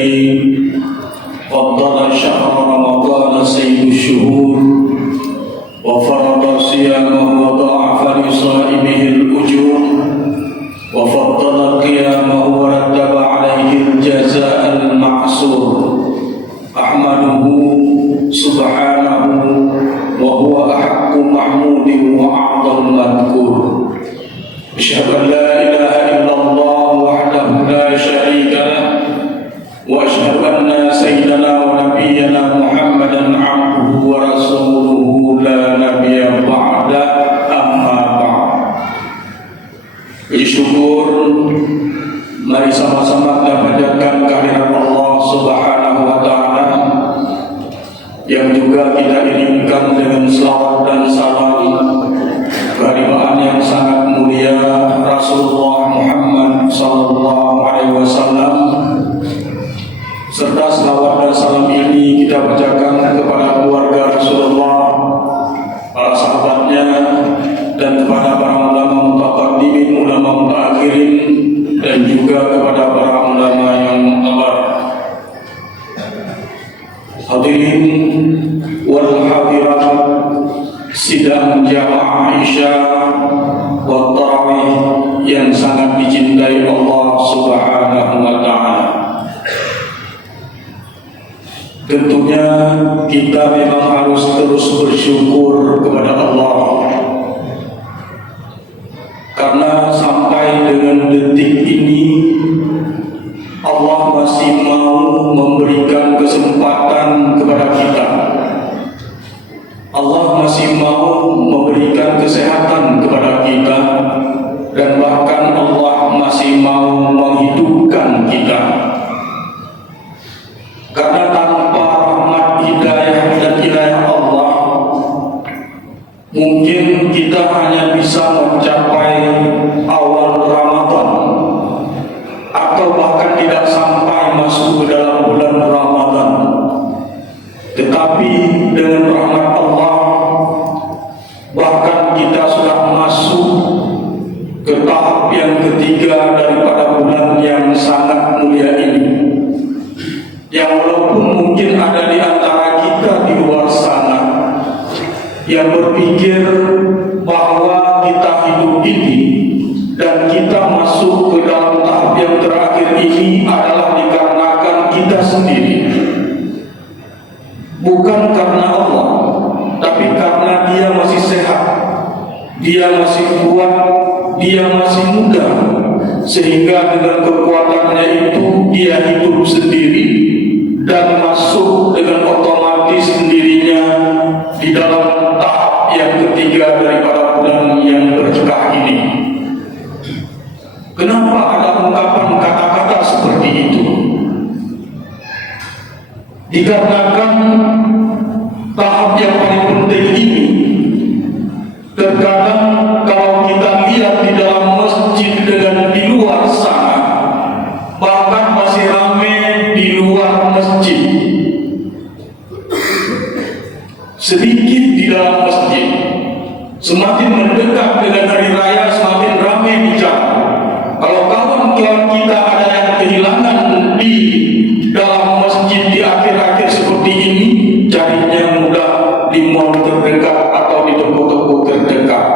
الكريم فضل شهر رمضان سيد الشهور وفرض صيامه وضاعف لصائمه الأجور وفضل قيامه ورتب عليه الجزاء المعسور أحمده سبحانه وهو أحق محمود وأعظم مذكور أشهد أن لا إله إلا الله وحده لا شريك له وأشهد أن سيدنا ونبينا محمدا عبده ورسوله لا نبي بعده أما بعد. Puji syukur, mari sama-sama kita panjatkan kehadirat Allah Subhanahu wa Ta'ala yang juga kita irimkan dengan selawat dan salam keharibaan yang sangat mulia Rasulullah Muhammad sallallahu alaihi wasallam, serta selawat dan salam ini kita bacakan kepada keluarga Rasulullah, para sahabatnya, dan kepada para ulama mutaqaddimin, ulama mutaakhirin, dan juga kepada para ulama yang mu'tabar. Hadirin wal hadirat sidang jamaah Isya wa tarawih yang sangat dicintai Allah Subhanahu wa Ta'ala. Tentunya kita memang harus terus bersyukur kepada Allah, karena sampai dengan detik ini Allah masih mau memberikan kesempatan kepada kita. Allah masih mau memberikan kesehatan kepada kita, dan bahkan Allah masih mau menghidupkan kita. Karena tanpa rahmat hidayah dan hidayah Allah, mungkin kita hanya bisa mencapai awal Ramadan, atau bahkan tidak sampai masuk ke dalam bulan Ramadan. Tetapi dengan rahmat Allah, bahkan kita sudah masuk ke tahap yang ketiga daripada bulan yang sangat mulia ini, yang walaupun mungkin ada di antara kita di luar sana yang berpikir bahwa kita hidup ini dan kita masuk ke dalam tahap yang terakhir ini adalah dikarenakan kita sendiri, bukan karena Allah, tapi karena Dia masih sehat, Dia masih kuat, Dia masih muda, sehingga dengan kekuatannya itu Dia hidup sendiri dan masuk dengan otomatis sendirinya di dalam tahap yang ketiga daripada bulan yang berkah ini. Kenapa ada ungkapan kata-kata seperti itu? Dikarenakan tahap yang paling penting ini terkadang kalau kita lihat di dalam masjid dengan di luar sana, bahkan masih ramai di luar masjid, sedikit di dalam masjid. Semakin mendekat dengan hari raya, semakin ramai di jalan. Kalau kawan-kawan kita ada yang kehilangan di dalam masjid di akhir-akhir seperti ini, carinya mudah di mall terdekat atau di toko-toko terdekat.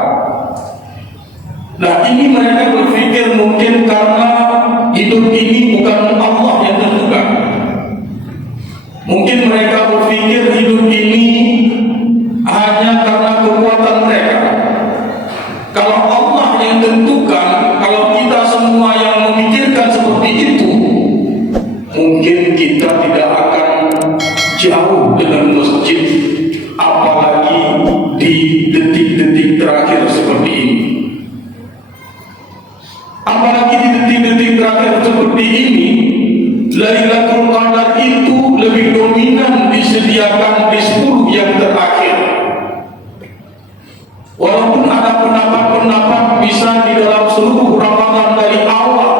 Nah, ini mereka berpikir mungkin karena hidup ini bukan Allah yang tentukan. Mungkin mereka berpikir hidup ini hanya karena kekuatan mereka. Kalau Allah yang tentukan, kalau kita semua yang memikirkan seperti itu, mungkin kita tidak akan jauh dengan masjid, apalagi di detik-detik terakhir seperti ini. Apalagi di detik-detik terakhir seperti ini, Lailatul Qadar itu lebih dominan disediakan di 10 yang terakhir. Walaupun ada pendapat-pendapat bisa di dalam seluruh Ramadan dari awal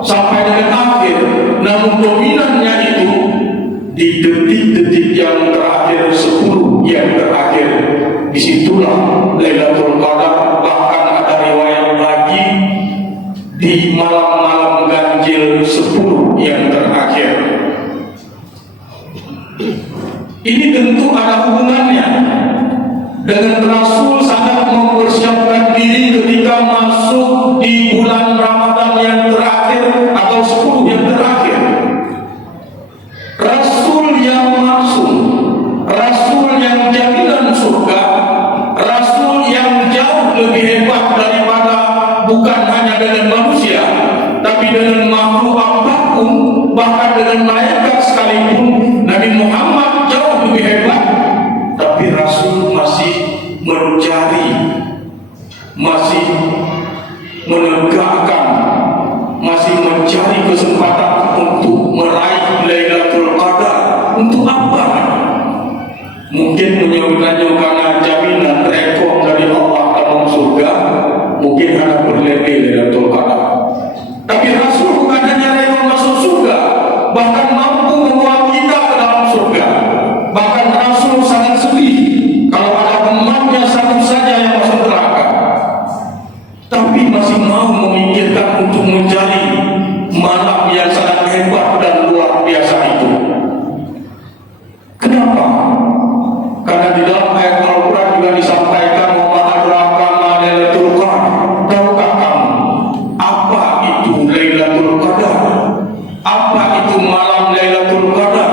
sampai dengan akhir, namun dominannya itu di detik-detik yang terakhir, 10 yang terakhir. Disitulah Lailatul Qadar. Bahkan ada riwayat lagi di malam-malam ganjil 10 yang terakhir. Ini tentu ada hubungannya dengan Rasul sangat mempersiapkan diri ketika masuk di bulan Ramadan yang terakhir atau 10 yang terakhir. Rasul yang maksum, Rasul yang jaminan surga, Rasul yang jauh lebih hebat daripada bukan hanya dengan manusia, tapi dengan makhluk apapun, bahkan dengan malaikat sekalipun. Nabi Muhammad jauh lebih hebat, tapi Rasul masih mencari, masih menegakkan, masih mencari kesempatan untuk meraih Lailatul Qadar. Untuk apa? Mungkin menyebutkannya karena jaminan rekor dari Allah dalam surga, mungkin ada berlebih Lailatul Qadar. Tapi Rasul bukan hanya rekor masuk surga, bahkan mampu membawa kita ke dalam surga. Bahkan Rasul sangat sedih kalau ada umatnya satu saja yang masuk neraka, tapi masih mau memikirkan untuk mencari malam yang sangat hebat dan luar biasa itu. Kenapa? Karena di dalam ayat Al-Quran juga disampaikan, wa ma adraka ma Lailatul Qadar. Tahukah kamu apa itu Lailatul Qadar? Apa itu malam Lailatul Qadar?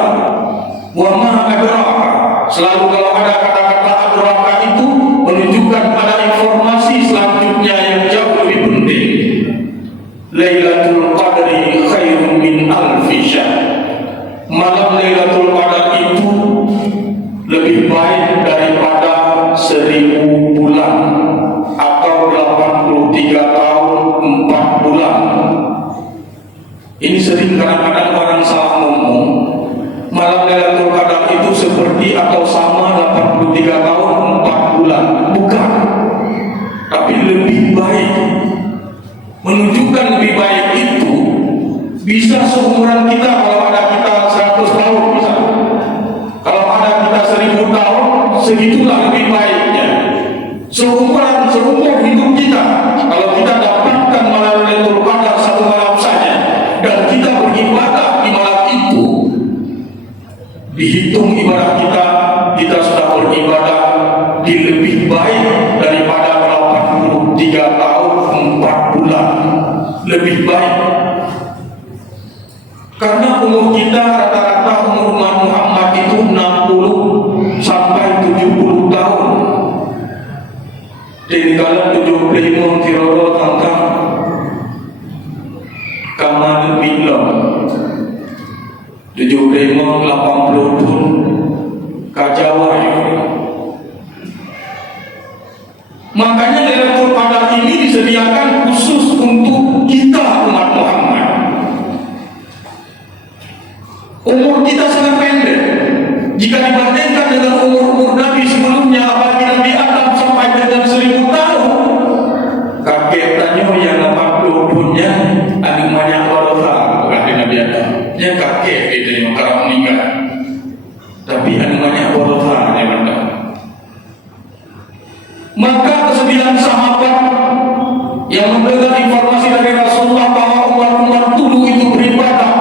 Wa ma adraka. Selalu kalau ada kata-kata adraka itu menunjukkan pada informasi selanjutnya yang jauh lebih penting. Lailatul Qadri khairun min alfi syahr. Malam Lailatul Qadar itu lebih baik daripada 1000 bulan atau 83 tahun 4 bulan. Ini sering kadang-kadang orang salah ngomong. Malam Lailatul Qadar itu seperti atau sama 83 tahun 4 bulan. Bukan, tapi lebih baik. Menunjukkan lebih baik itu bisa seumuran kita. Kalau ada kita 100 tahun misalnya, kalau ada kita 1000 tahun, segitulah lebih baiknya. Seumur hidup kita, kalau kita dapatkan malam Lailatul Qadar satu malam saja dan kita beribadah di malam itu, dihitung ibadah kita sudah beribadah di lebih baik daripada 83 tahun 4 bulan. Lebih baik. Karena umur kita rata-rata umur umat Muhammad itu 60 sampai 70 tahun. Di dalam 75 kilo tentang kamal bilang 75 80 pun kajawai. Makanya Lailatul Qadar ini disediakan khusus untuk kita umat Muhammad. Umur kita sangat pendek jika dibandingkan dengan umur Nabi sebelumnya, apalagi Nabi Adam sampai dengan 1000 tahun. Kakek tanya yang 80 punya adik banyak warasa, kata Nabi Adam. Dia kakek itu yang kalau meninggal, tapi adik banyak warasa dia kata. Maka kesedihan sahabat yang mendengar informasi dari Rasulullah bahwa umat-umat dulu itu beribadah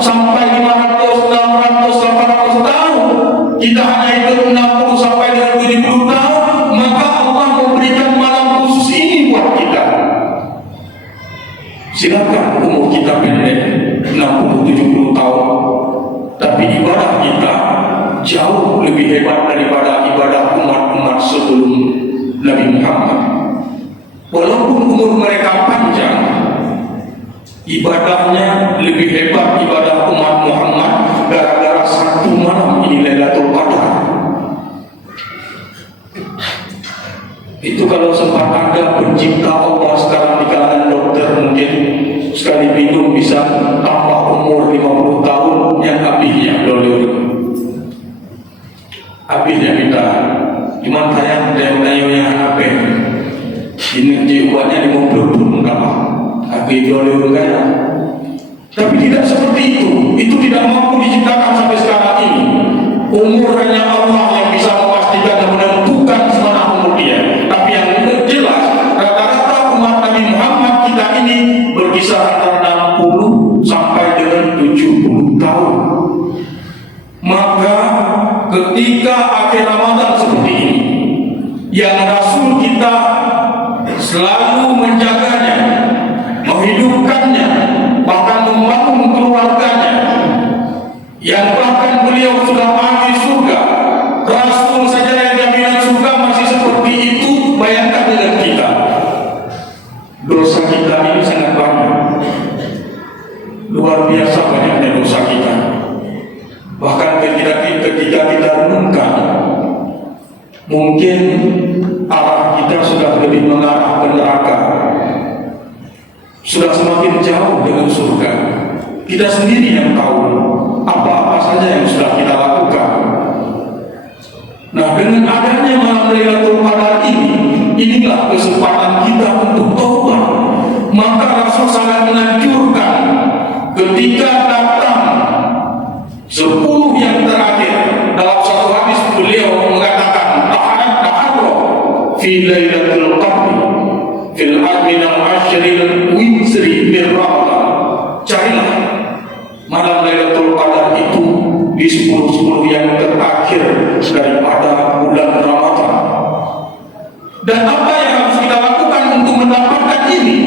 sampai 500, 600, 800 tahun, kita hanya hidup 60 sampai dengan 70 tahun, maka Allah memberikan malam khusus ini buat kita. Silakan umur kita pendek 60-70 tahun, tapi ibadah kita jauh lebih hebat daripada ibadah umat-umat sebelum Nabi Muhammad. Walaupun umur mereka panjang, ibadahnya lebih hebat ibadah umat Muhammad gara-gara satu malam ini Lailatul Qadar. Itu kalau sempat ada pencipta Allah sekarang di kalangan dokter, mungkin sekali minum bisa tambah umur 50 tahun yang habisnya dulu. Habisnya kita cuma saya mendayo yang apa ini jiwanya 50 pun enggak habis dulu kaya. Tapi tidak seperti itu tidak mampu diciptakan sampai sekarang ini. Umur hanya Allah yang bisa memastikan dan menentukan semana umur dia. Tapi yang jelas rata-rata umat Nabi Muhammad kita ini berkisar antara 60 sampai dengan 70 tahun. Maka ketika akhir Ramadan seperti ini, yang Rasul kita selalu menjaganya, menghidupkannya, bahkan membangun keluarganya, yang bahkan beliau sudah ahli surga. Rasul saja yang jaminan surga masih seperti itu, bayangkan dengan kita. Dosa kita ini sangat banyak, luar biasa banyaknya dosa kita. Bahkan ketika kita renungkan, mungkin arah kita sudah lebih mengarah ke neraka, sudah semakin jauh dengan surga. Kita sendiri yang tahu apa-apa saja yang sudah kita lakukan. Nah, dengan adanya malam Lailatul Qadar ini, inilah kesempatan kita untuk taubat. Maka Rasul sangat menganjurkan ketika datang 10 yang terakhir. Dalam satu hadis beliau mengatakan, taharro fi Lailatul Qadri fil minal ashril winsri min Ramadan. Carilah malam Lailatul Qadar itu di 10 yang terakhir daripada bulan Ramadan. Dan apa yang harus kita lakukan untuk mendapatkan ini?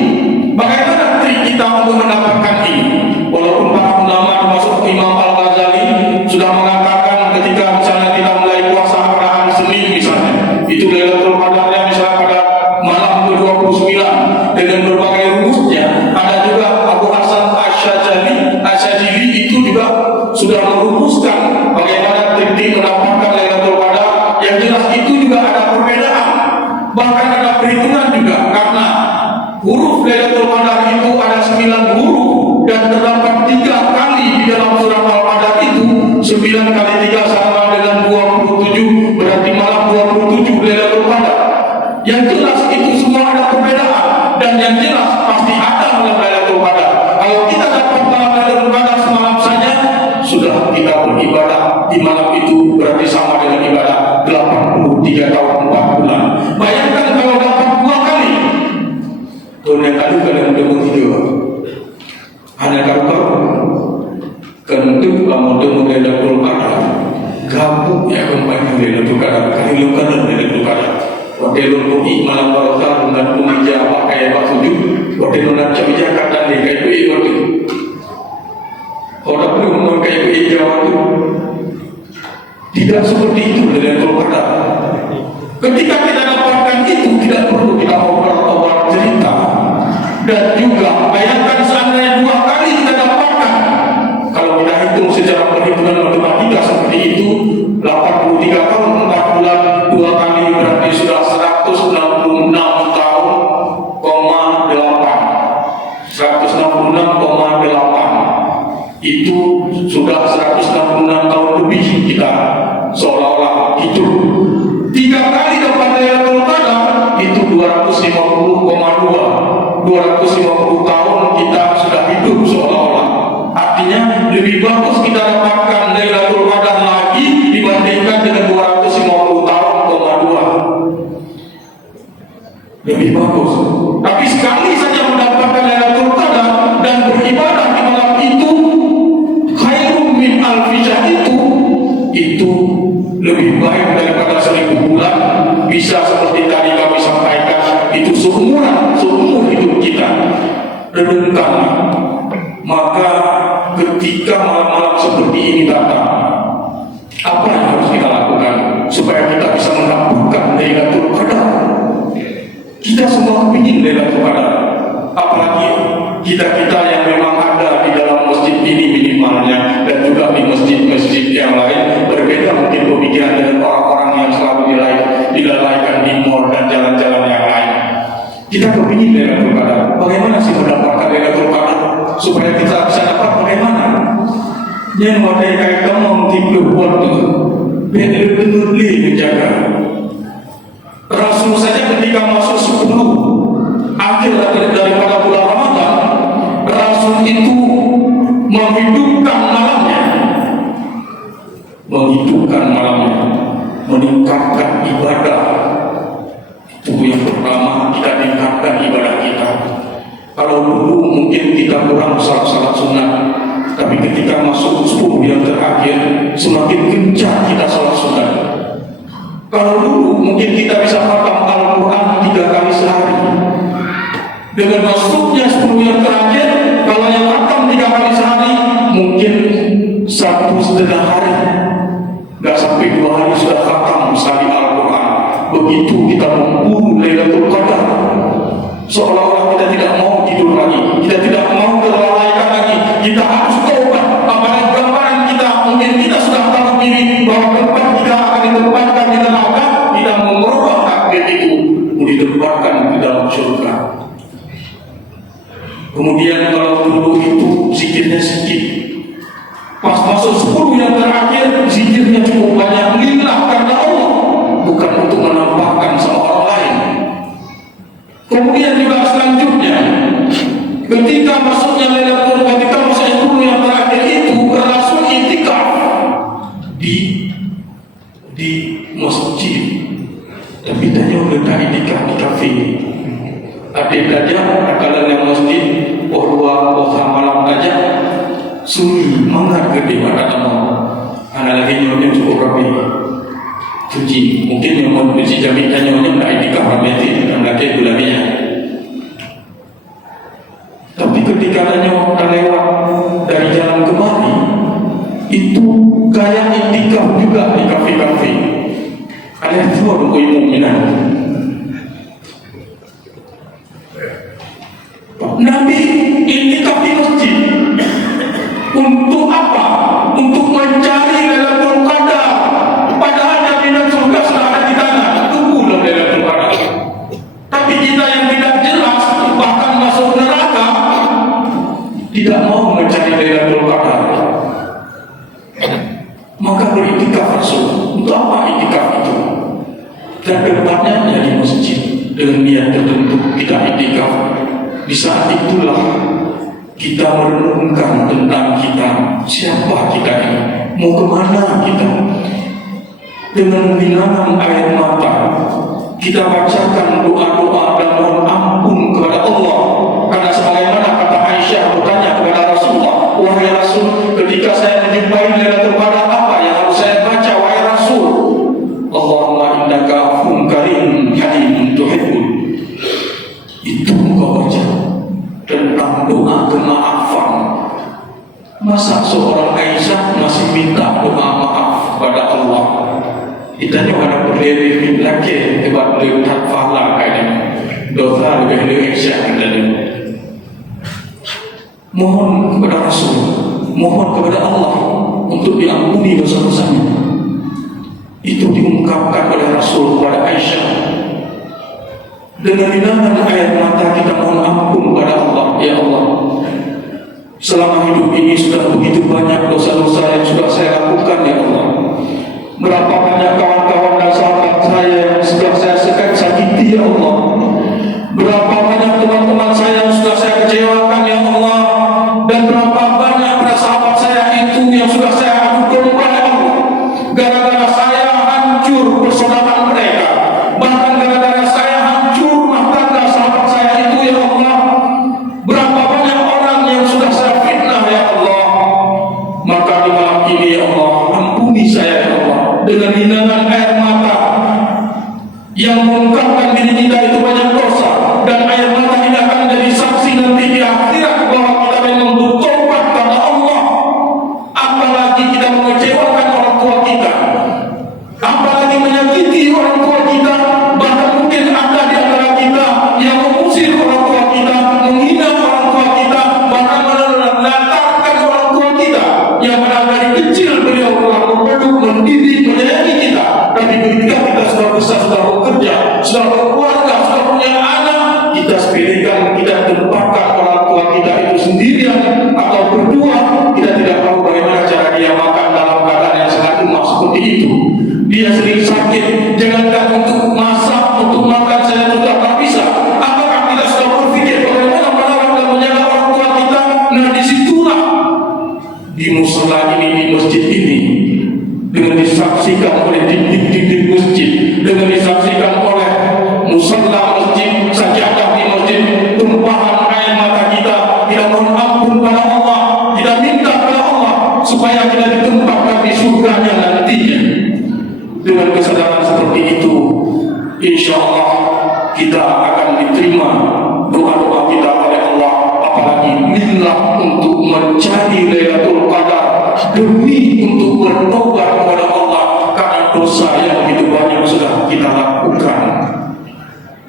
Bagaimana trik kita untuk mendapatkan ini? Walaupun para ulama termasuk Imam Al-Ghazali sudah mengatakan ketika misalnya kita mulai puasa Abraham Senin misalnya, itu Lailatul Qadarnya misalnya pada malam ke-29 dengan berbagai rumusnya. Ada juga Abu Hasan Asy'ajili itu juga sudah merumuskan bagaimana trik mendapatkan Lailatul Qadar. Yang jelas itu juga ada perbedaan, bahkan ada perhitungan juga, karena huruf Lailatul Qadar itu ada 9 huruf dan terdapat 3 kali di dalam surat Al-Qadar itu. 9 kali 3 sama dengan 27, berarti malam 27 Lailatul Qadar. Yang jelas itu semua ada perbedaan, dan yang jelas pasti ada malam Lailatul Qadar. Kalau kita dapat malam Lailatul Qadar semalam saja, sudah kita beribadah di malam itu, berarti sama dengan ibadah 83 tahun 4 bulan. Bayangkan kalau dapat 2 kali. Dunia kali kalian udah begitu. Hanya karu-karu. Kentuk lamun temu Lailatul Qadar. Gabung ya kembali Lailatul Qadar. Kali lukan Lailatul Qadar. Hotel Lumi malam barokah dengan pemija pakai Pak Sujud. Hotel Nona Cabija kata dia kayak itu itu. Orang belum mau kayak itu Jawa itu. Tidak seperti itu Lailatul Qadar. Ketika kita dapatkan itu, tidak perlu kita obat cerita. Dan juga bayangkan seandainya 2 kali kita dapatkan. Kalau kita hitung secara perhitungan matematika seperti itu, 83 tahun 4 bulan 2 kali berarti sudah 166 tahun, 166,8. Itu sudah 166 tahun lebih kita seolah-olah hidup. 3 kali dapat Lailatul Qadar itu 250 tahun kita sudah hidup seolah-olah. Artinya lebih bagus kita dapatkan Lailatul Qadar lagi dibandingkan dengan 250 tahun, 2. Lebih bagus. Tapi sekali saja mendapatkan Lailatul Qadar dan beribadah di malam itu, khairum min alfi syahr, itu lebih baik daripada 1000 bulan. Bisa seperti tadi kami sampaikan, itu seumur hidup kita. Renungkan. Maka ketika malam-malam seperti ini datang, apa yang harus kita lakukan supaya kita bisa mendapatkan Lailatul Qadar? Kita semua ingin Lailatul Qadar, apalagi kita yang memang ada di dalam masjid ini minimalnya, dan juga di masjid-masjid yang lain. Berbeda mungkin pemikiran dengan orang-orang yang selalu dilalaikan di mall dan jalan-jalan yang lain. Kita kepingin Lailatul Qadar. Bagaimana sih mendapatkan Lailatul Qadar? Supaya kita bisa dapat bagaimana? Yang wadai kayak kamu tipe buat itu, benar-benar menjaga. Rasul saja ketika masuk 10 akhir daripada bulan Ramadan, Rasul itu menghidupkan malamnya, meningkatkan ibadah. Itu yang pertama, kita tingkatkan ibadah kita. Kalau dulu mungkin kita kurang salat sunat, Tapi ketika masuk 10 yang terakhir, semakin gencar kita sholat sunat. Kalau dulu mungkin kita bisa khatam Al-Quran 3 kali sehari. Dengan masuknya 10 yang terakhir, kalau yang khatam 3 kali sehari, mungkin 1,5 hari, gak sampai 2 hari sudah khatam sekali Al-Quran. Begitu kita memburu Lailatul Qadar, seolah-olah kita tidak mau tidur lagi, kita tidak mau terlalaikan lagi, kita harus taubat. Apalagi gambaran kita, mungkin kita sudah tahu diri bahwa tempat kita akan ditempatkan di neraka, kita mengubah takdir itu, ditempatkan di dalam surga. Kemudian kalau dulu itu zikirnya sedikit, pas masuk 10 yang terakhir, zikirnya cukup banyak, lillah karena Allah, bukan untuk menampakkan sama orang lain. Kemudian juga selanjutnya, ketika masuknya Lailatul Qadar, ketika masuk 10 yang terakhir itu, Rasul itikaf di masjid. Tapi tanya mereka itikaf di kafe. Ada saja kalau yang masjid, bahwa malam saja sunyi mangat gede pada nama. Anak lagi nyonya cukup rapi. Suci, mungkin yang mau cuci jamin hanya nak itikaf ramai dan nanti bulannya. Tapi ketika hanya lewat dari jalan kemari, itu kayak itikaf juga di kafe-kafe. Kalian semua berkoi mu'minah. Nabi itikaf di masjid untuk apa? Untuk mencari Lailatul Qadar. Padahal jaminan surga sudah ada di tangan. Tunggulah Lailatul Qadar. Tapi kita yang tidak jelas, bahkan masuk neraka, tidak mau mencari Lailatul Qadar. Maka beritikaf Rasul. Untuk apa itikaf itu? Dan tempatnya di masjid dengan niat tertentu kita itikaf. Di saat itulah kita merenungkan tentang kita, siapa kita ini, mau kemana kita. Dengan bilangan air mata, kita bacakan doa-doa dan mohon ampun kepada Allah. Karena sebagaimana kata Aisyah bertanya kepada Rasulullah, wahai Rasul, ketika saya menjumpai Lailatul Qadar, apa yang harus saya baca, wahai Rasul? Allahumma innaka afuwwun karim halimun tuhibbul. Itu engkau baca tentang doa kemaafan. Masa seorang Aisyah masih minta doa maaf kepada Allah? Kita ni ada berdiri lagi sebab beliau tak faham kayaknya dosa lebih Aisyah dari mohon kepada Rasul, mohon kepada Allah untuk diampuni dosa-dosanya. Itu diungkapkan oleh Rasul kepada Aisyah. Dengan bilangan air mata kita mohon ampun kepada Allah. Ya Allah, selama hidup ini sudah begitu banyak dosa-dosa yang sudah saya lakukan. Ya Allah, berapa banyak kawan-kawan dan sahabat saya yang sudah saya sakiti. Ya Allah, berapa banyak teman-teman saya yang sudah saya kecewakan. Ya Allah, dan berapa banyak para sahabat saya itu yang sudah saya adu domba. Ya Allah, gara-gara saya hancur persaudaraan mereka, bahkan gara-gara saya hancur rumah tangga sahabat saya itu. Ya Allah, berapa banyak orang yang sudah saya fitnah. Ya Allah, maka di malam ini ya Allah, ampuni saya. Ya Allah, dengan bilangan air mata yang mengungkapkan diri kita itu banyak dosa, dan air mata ini akan menjadi saksi nanti di akhirat bahwa kita memang bertobat kepada Allah. Apalagi kita mengecewakan orang tua kita, apalagi menyakiti orang tua kita, bahkan mungkin ada di antara kita yang mengusir orang tua kita, menghina orang tua kita, bahkan menelantarkan orang tua kita yang pada dari kecil beliau telah memeluk, mendidik, menyayangi kita. Tapi ketika kita sudah besar, sudah bekerja, sudah berkeluarga, sudah punya anak, kita sepelekan, kita tempatkan orang tua kita itu sendirian atau berdua. Kita tidak tahu bagaimana cara dia makan dalam keadaan yang sangat lemah seperti itu. Dia sering sakit, jangankan untuk masak, untuk makan saya sudah tak bisa. Apakah kita sudah berpikir bagaimana merawat dan menjaga orang tua kita? Nah, disitulah di musola ini, di masjid ini, dengan disaksikan oleh dinding-dinding masjid, dengan disaksikan oleh musola masjid, sajadah di masjid, tumpahan air mata kita, kita mohon ampun kepada Allah, kita minta kepada Dengan kesadaran seperti itu, insya Allah kita akan diterima doa-doa kita oleh Allah. Apalagi minlah untuk mencari Lailatul Qadar, demi untuk bertobat kepada Allah karena dosa yang begitu banyak sudah kita lakukan.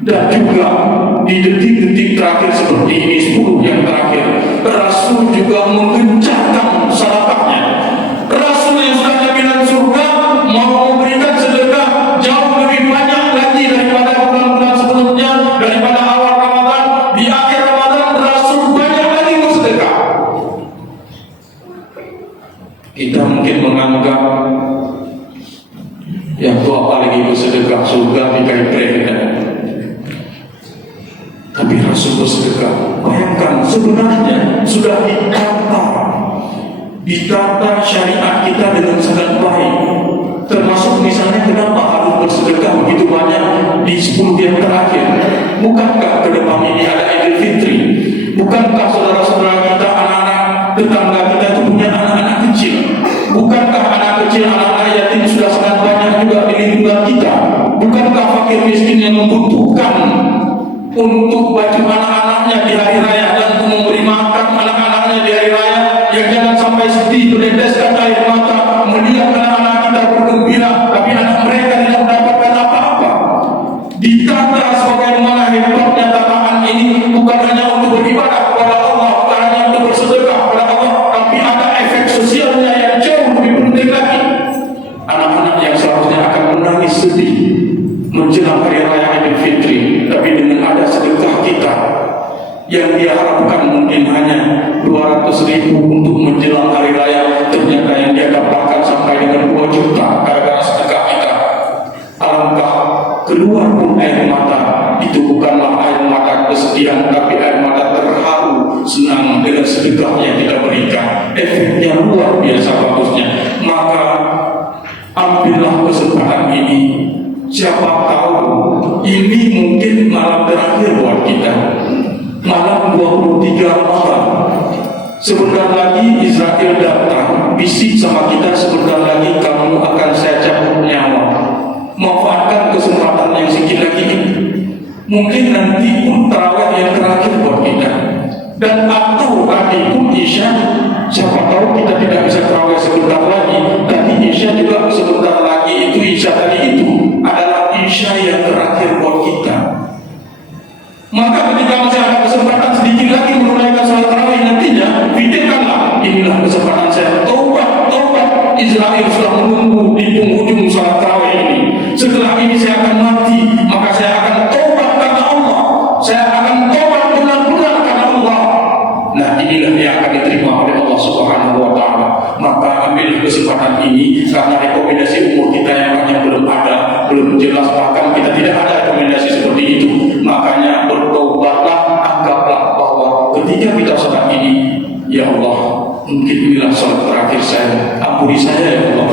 Dan juga di detik-detik terakhir seperti ini, 10 yang terakhir, Rasul juga mengencarkan sedekahnya. Rasul yang sudah jaminan surga mau memberikan sedekah jauh lebih banyak lagi daripada bulan-bulan sebelumnya, daripada awal Ramadan. Di akhir Ramadan Rasul banyak lagi bersedekah. Kita mungkin menganggap yang tua apalagi bersedekah surga dikaitkan. Tapi Rasul bersedekah. Bayangkan, sebenarnya sudah ditata syariat kita dengan sangat baik. Termasuk misalnya kenapa harus bersedekah begitu banyak di 10 yang terakhir. Bukankah ke depan ini ada Idul Fitri? Bukankah saudara-saudara kita, anak-anak tetangga kita itu punya anak-anak kecil? Bukankah anak kecil, anak-anak yatim sudah sangat banyak juga di lingkungan kita? Bukankah fakir miskin yang membutuhkan untuk baju anak-anaknya di hari raya dan untuk memberi makan anak-anaknya di hari raya, yang jangan sampai sedih meneteskan air mata melihat anak-anak kita bergembira tapi anak mereka tidak mendapatkan apa-apa. Ditata sebagaimana hebatnya tataan ini, bukan hanya untuk beribadah kepada Allah, bukan hanya untuk bersedekah kepada Allah, tapi ada efek sosialnya yang jauh lebih penting lagi. Anak-anak yang seharusnya akan menangis sedih menjelang hari raya Idul Fitri, tapi dengan ada sedekah kita yang dia harapkan mungkin hanya 200.000 untuk menjelang hari raya, ternyata yang dia dapatkan sampai dengan 2 juta gara-gara sedekah kita. Alangkah keluar pun air mata, itu bukanlah air mata kesedihan, tapi air mata terharu senang dengan sedekah yang kita berikan. Efeknya luar biasa bagusnya. Maka ambillah kesempatan ini. Siapa tahu ini mungkin malam terakhir buat kita, malam 23 Ramadan. Sebentar lagi Israel datang, bisik sama kita, sebentar lagi kamu akan saya cabut nyawa. Manfaatkan kesempatan yang sedikit lagi ini. Mungkin nanti pun tarawih yang terakhir buat kita, dan atau tadi pun Isya. Siapa tahu kita tidak bisa tarawih sebentar lagi, tapi Isya juga sebentar lagi. Itu Isya tadi itu adalah Isya yang terakhir buat kita. Maka ketika masih ada kesempatan sedikit lagi menunaikan salat tarawih nantinya, pikirkanlah, inilah kesempatan saya taubat. Israel sudah menunggu di penghujung salat tarawih ini. Setelah ini saya akan mati, maka saya akan taubat karena Allah. Saya akan taubat benar-benar karena Allah. Nah, inilah yang akan diterima oleh Allah Subhanahu wa Ta'ala. Maka ambil kesempatan ini, karena rekomendasi umur kita yang banyak belum ada, belum jelas, bahkan kita tidak ada rekomendasi seperti itu. Makanya bertobatlah, anggaplah bahwa ketika kita salat ini, ya Allah, mungkin inilah salat terakhir saya. Ampuni saya ya Allah.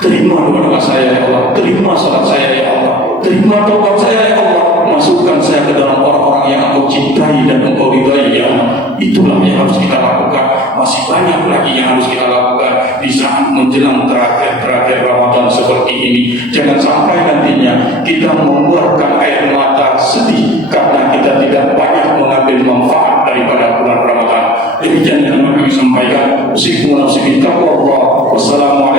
Terima doa saya ya Allah. Terima salat saya ya Allah. Terima taubat saya ya Allah. Masukkan saya ke dalam orang-orang yang Engkau cintai dan Engkau ridai ya Allah. Itulah yang harus kita lakukan. Masih banyak lagi yang harus kita lakukan di saat menjelang terakhir Ramadan seperti ini. Jangan sampai nantinya kita mengeluarkan air mata sedih karena kita tidak banyak mengambil manfaat daripada bulan Ramadan. Demikian yang kami sampaikan. Wassalamualaikum warahmatullahi wabarakatuh.